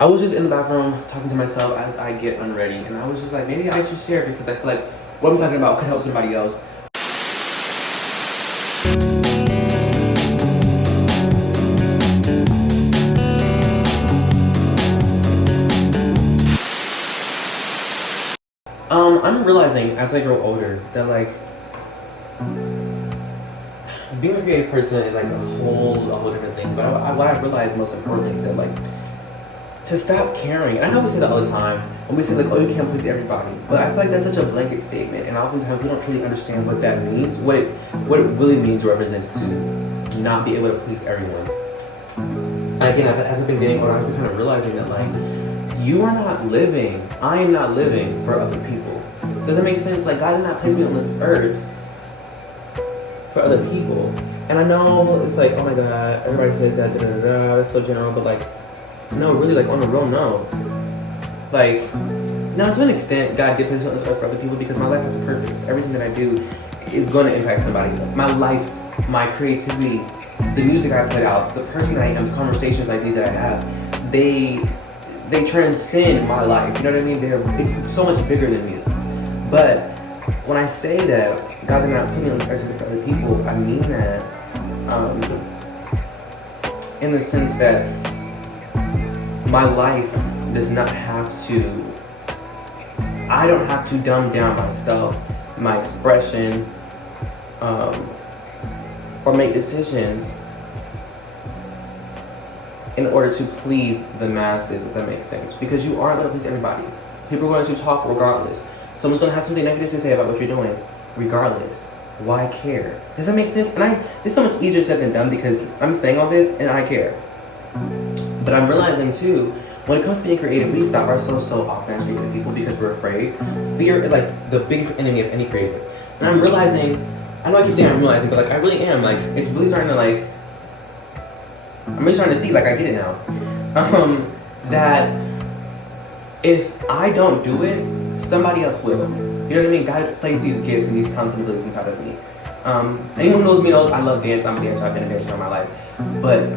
I was just in the bathroom talking to myself as I get unready, and I was just like, maybe I should share because I feel like what I'm talking about could help somebody else. I'm realizing as I grow older that like being a creative person is like a whole different thing. But what I realized most importantly is that like to stop caring. And I know we say that all the time, and we say like, oh, you can't please everybody. But I feel like that's such a blanket statement, and oftentimes we don't truly understand what that means, what it really means or represents to not be able to please everyone. And again, as I've been getting older, I've been kind of realizing that like you are not living. I am not living for other people. Does that make sense? Like God did not place me on this earth for other people. And I know it's like, oh my God, everybody says that, that's so general, but like, no, really, like on a real note, like, now to an extent, God did place me on this earth for other people because my life has a purpose. Everything that I do is going to impact somebody. My life, my creativity, the music I put out, the person I am, conversations like these that I have, they transcend my life. You know what I mean? It's so much bigger than me. But when I say that God did not put me on the earth for other people, I mean that in the sense that my life does not have to, I don't have to dumb down myself, my expression, or make decisions in order to please the masses, if that makes sense. Because you aren't going to please everybody. People are going to talk regardless. Someone's going to have something negative to say about what you're doing, regardless. Why care? Does that make sense? And it's so much easier said than done because I'm saying all this and I care. But I'm realizing too, when it comes to being creative, we stop ourselves so often as creative people because we're afraid. Fear is like the biggest enemy of any creative. And I'm realizing, I know I keep saying I'm realizing, but like I really am. Like it's really starting to like, I'm really starting to see, like I get it now. That if I don't do it, somebody else will. You know what I mean? God has placed these gifts and these talents and abilities inside of me. Anyone who knows me knows I love dance. I'm a dancer. I've been a dancer all my life. But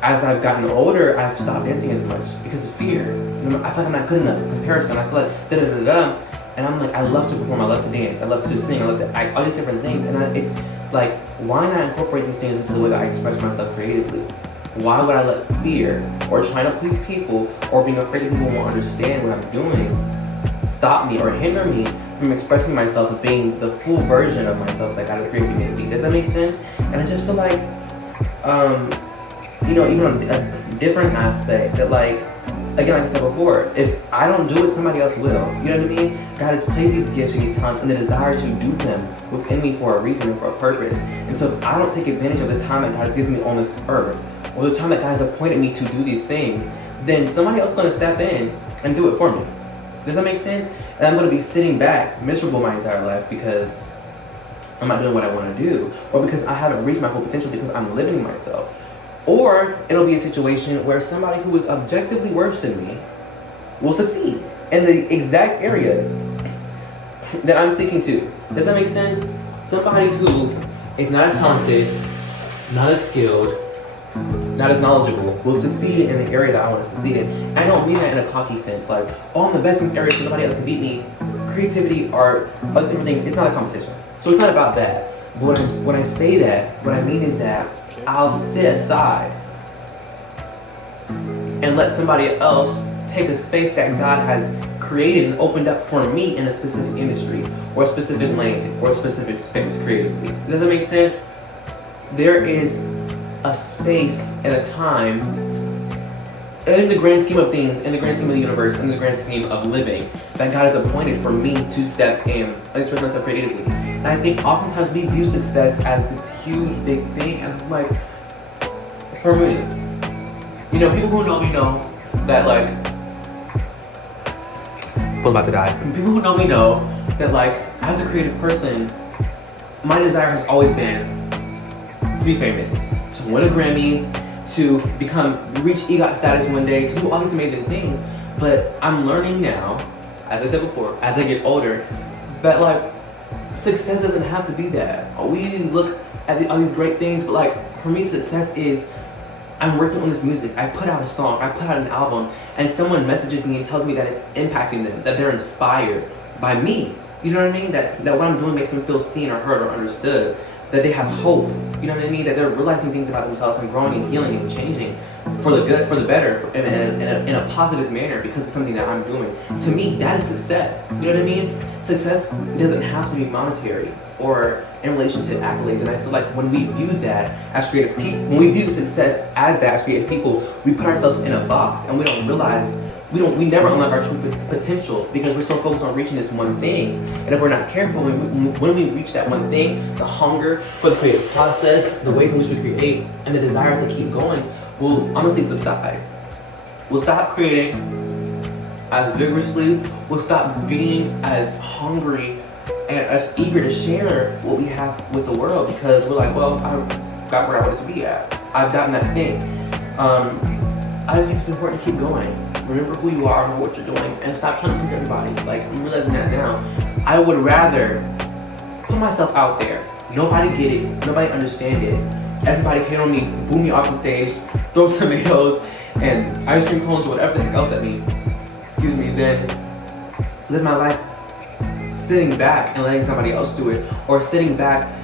as I've gotten older, I've stopped dancing as much because of fear. I feel like I'm not good enough in comparison. I feel like da-da-da-da. And I'm like, I love to perform. I love to dance. I love to sing. I love to act. All these different things. And it's like, why not incorporate these things into the way that I express myself creatively? Why would I let fear or trying to please people or being afraid that people won't understand what I'm doing stop me or hinder me from expressing myself and being the full version of myself that God has created me to be? Does that make sense? And I just feel like, you know, even on a different aspect that like, again, like I said before, if I don't do it, somebody else will. You know what I mean? God has placed these gifts and these talents and the desire to do them within me for a reason and for a purpose. And so if I don't take advantage of the time that God has given me on this earth, or the time that God has appointed me to do these things, then somebody else is going to step in and do it for me. Does that make sense? And I'm going to be sitting back miserable my entire life because I'm not doing what I want to do, or because I haven't reached my full potential because I'm limiting myself. Or it'll be a situation where somebody who is objectively worse than me will succeed in the exact area that I'm seeking to. Does that make sense? Somebody who is not as talented, not as skilled, not as knowledgeable, will succeed in the area that I want to succeed in. And I don't mean that in a cocky sense, like, oh, I'm the best in the area so nobody else can beat me. Creativity, art, other different things, it's not a competition. So it's not about that. But when I say that, what I mean is that I'll sit aside and let somebody else take a space that God has created and opened up for me in a specific industry or a specific lane or a specific space creatively. Does that make sense? There is a space and a time, and in the grand scheme of things, in the grand scheme of the universe, in the grand scheme of living, that God has appointed for me to step in and express myself creatively. And I think oftentimes we view success as this huge, big thing, and I'm like, for me, you know, people who know me know that, like, I'm about to die. People who know me know that, like, as a creative person, my desire has always been to be famous, to win a Grammy, to reach EGOT status one day, to do all these amazing things. But I'm learning now, as I said before, as I get older, that like success doesn't have to be that. We look at all these great things, but like for me, success is I'm working on this music, I put out a song, I put out an album, and someone messages me and tells me that it's impacting them, that they're inspired by me. You know what I mean? That what I'm doing makes them feel seen or heard or understood. That they have hope. You know what I mean? That they're realizing things about themselves and growing and healing and changing for the good, for the better, in a positive manner because of something that I'm doing. To me, that is success. You know what I mean? Success doesn't have to be monetary or in relation to accolades. And I feel like when we view that as creative people, when we view success as that as creative people, we put ourselves in a box and we don't realize, we never unlock our true potential because we're so focused on reaching this one thing. And if we're not careful, when we reach that one thing, the hunger for the creative process, the ways in which we create, and the desire to keep going will honestly subside. We'll stop creating as vigorously, we'll stop being as hungry and as eager to share what we have with the world because we're like, well, I got where I wanted to be at. I've gotten that thing. I think it's important to keep going. Remember who you are, remember what you're doing, and stop trying to please everybody. Like, I'm realizing that now. I would rather put myself out there. Nobody get it. Nobody understand it. Everybody hate on me, boo me off the stage, throw tomatoes and ice cream cones or whatever the heck else at me. Excuse me. Then live my life sitting back and letting somebody else do it, or sitting back,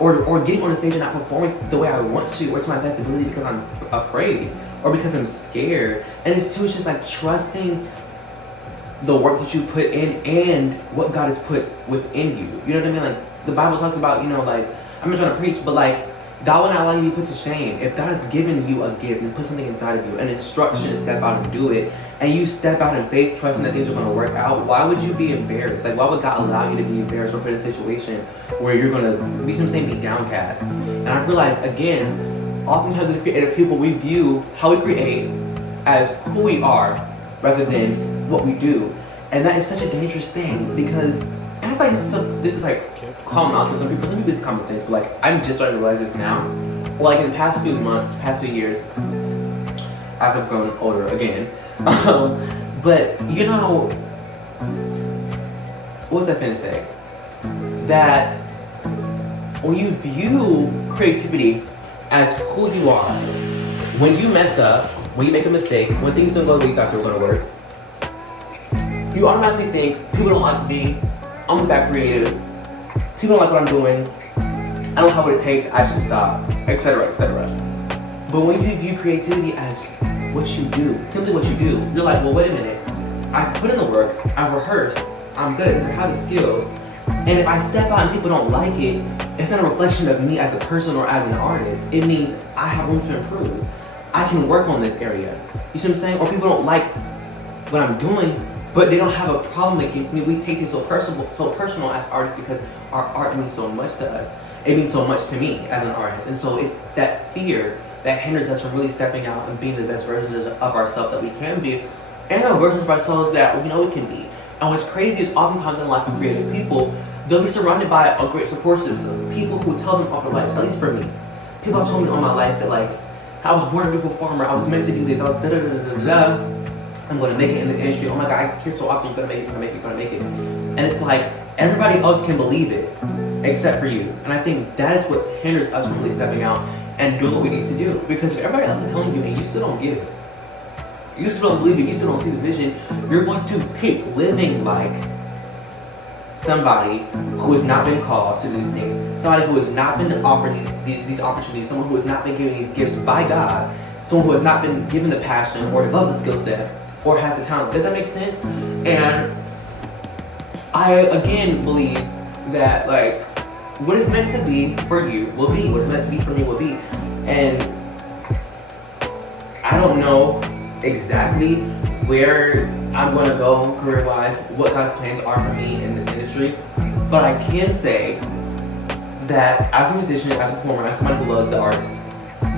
or getting on the stage and not performing the way I want to, or to my best ability because I'm afraid. Or because I'm scared. And it's just like trusting the work that you put in and what God has put within you. You know what I mean? Like the Bible talks about, you know, like, I'm not trying to preach, but like God will not allow you to be put to shame. If God has given you a gift and put something inside of you, an instruction to step out and do it, and you step out in faith, trusting that things are going to work out, why would you be embarrassed? Like, why would God allow you to be embarrassed or put in a situation where you're going to be, some say, be downcast? And I realized, again, oftentimes as creative people, we view how we create as who we are rather than what we do. And that is such a dangerous thing because, and I feel like this is like common knowledge for some people it's common sense, but like I'm just starting to realize this now. Like in the past few months, past few years, as I've grown older again. But you know, what was I finna say? That when you view creativity as who you are, when you mess up, when you make a mistake, when things don't go the way you thought they were going to work, you automatically think, people don't like me, I'm that creative, people don't like what I'm doing, I don't have what it takes, I should stop, etc., etc. But when you view creativity as what you do, simply what you do, you're like, well, wait a minute, I've put in the work, I've rehearsed, I'm good, I have the skills, and if I step out and people don't like it, it's not a reflection of me as a person or as an artist. It means I have room to improve. I can work on this area. You see what I'm saying? Or people don't like what I'm doing, but they don't have a problem against me. We take it so personal as artists because our art means so much to us. It means so much to me as an artist. And so it's that fear that hinders us from really stepping out and being the best versions of ourselves that we can be, and the versions of ourselves that we know we can be. And what's crazy is oftentimes in life of creative people, they'll be surrounded by a great support system. People who tell them all their lives, at least for me. People have told me all my life that like, I was born to be a performer, I was meant to do this, I was da-da-da-da-da-da. I'm gonna make it in the industry. Oh my God, I hear so often, you're gonna make it, you're gonna make it, you're gonna make it. And it's like, everybody else can believe it, except for you. And I think that is what hinders us from really stepping out and doing what we need to do. Because if everybody else is telling you and you still don't get it, you still don't believe it, you still don't see the vision, you're going to keep living like somebody who has not been called to do these things, somebody who has not been offered these opportunities, someone who has not been given these gifts by God, someone who has not been given the passion or developed the skill set or has the talent. Does that make sense? And I again believe that like what is meant to be for you will be, what is meant to be for me will be. And I don't know exactly where I'm going to go career-wise, what God's plans are for me in this industry, but I can say that as a musician, as a performer, as somebody who loves the arts,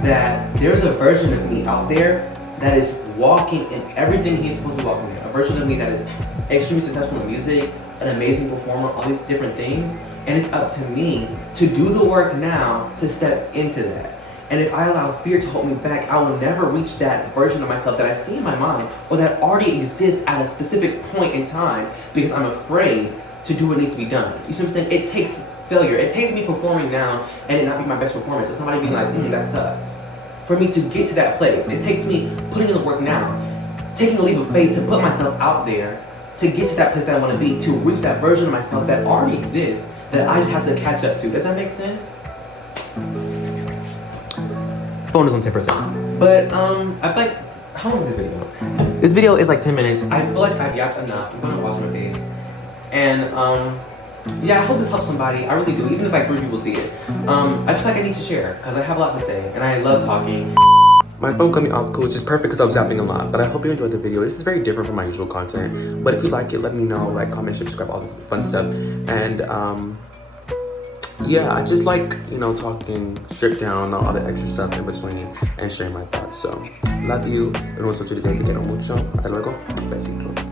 that there's a version of me out there that is walking in everything he's supposed to be walking in. A version of me that is extremely successful in music, an amazing performer, all these different things, and it's up to me to do the work now to step into that. And if I allow fear to hold me back, I will never reach that version of myself that I see in my mind or that already exists at a specific point in time because I'm afraid to do what needs to be done. You see what I'm saying? It takes failure. It takes me performing now and it not be my best performance. It's somebody being like, that sucked. for me to get to that place. It takes me putting in the work now, taking a leap of faith to put myself out there, to get to that place that I want to be, to reach that version of myself that already exists, that I just have to catch up to. Does that make sense? Phone is on 10%. But I feel like, how long is this video? This video is like 10 minutes. I feel like I've yapped enough. I'm gonna wash my face. And yeah, I hope this helps somebody. I really do, even if like 3 people see it. I just feel like I need to share, because I have a lot to say, and I love talking. My phone cut me off, which is perfect because I was zapping a lot. But I hope you enjoyed the video. This is very different from my usual content. But if you like it, let me know. Like, comment, subscribe, all the fun stuff. And yeah, I just like, you know, talking, strip down, all the extra stuff in between, and sharing my thoughts. So, love you. Nos vemos today. Te quiero mucho. Hasta luego. Besitos.